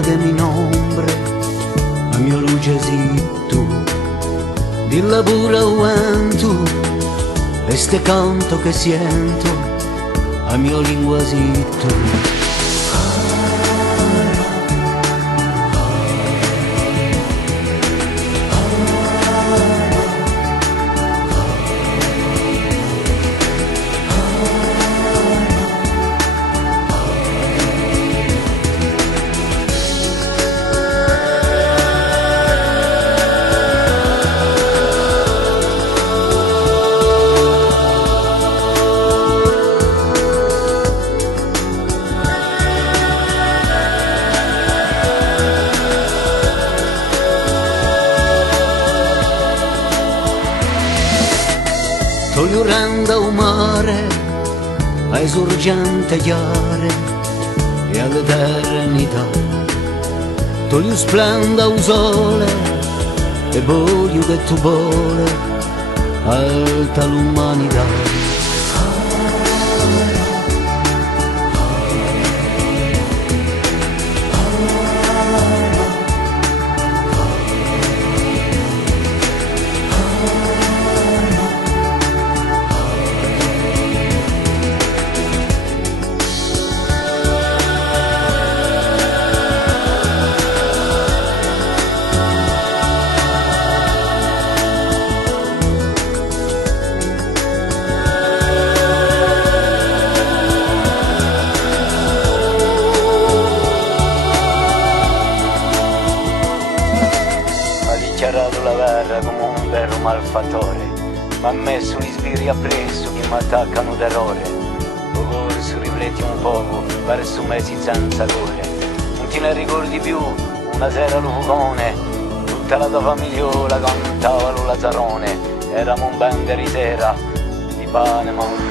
sera de mi nombre, a mia luce si tu, dilla pure al vento, este canto che siento, a mia lingua si tu. Togliurando al mare, ai sorgente chiare e all'eternità. Togliu splenda al sole e voglio che tu vuole alta l'umanità. Dichiarato la guerra come un vero malfattore, m'ha messo gli sbirri appresso che m'attaccano d'errore. Forse rifletti un poco verso mesi senza cuore, non te ne ricordi più una sera lo fugone, tutta la tua famigliola cantava lo lazzarone, eravamo un band di sera, di pane ma un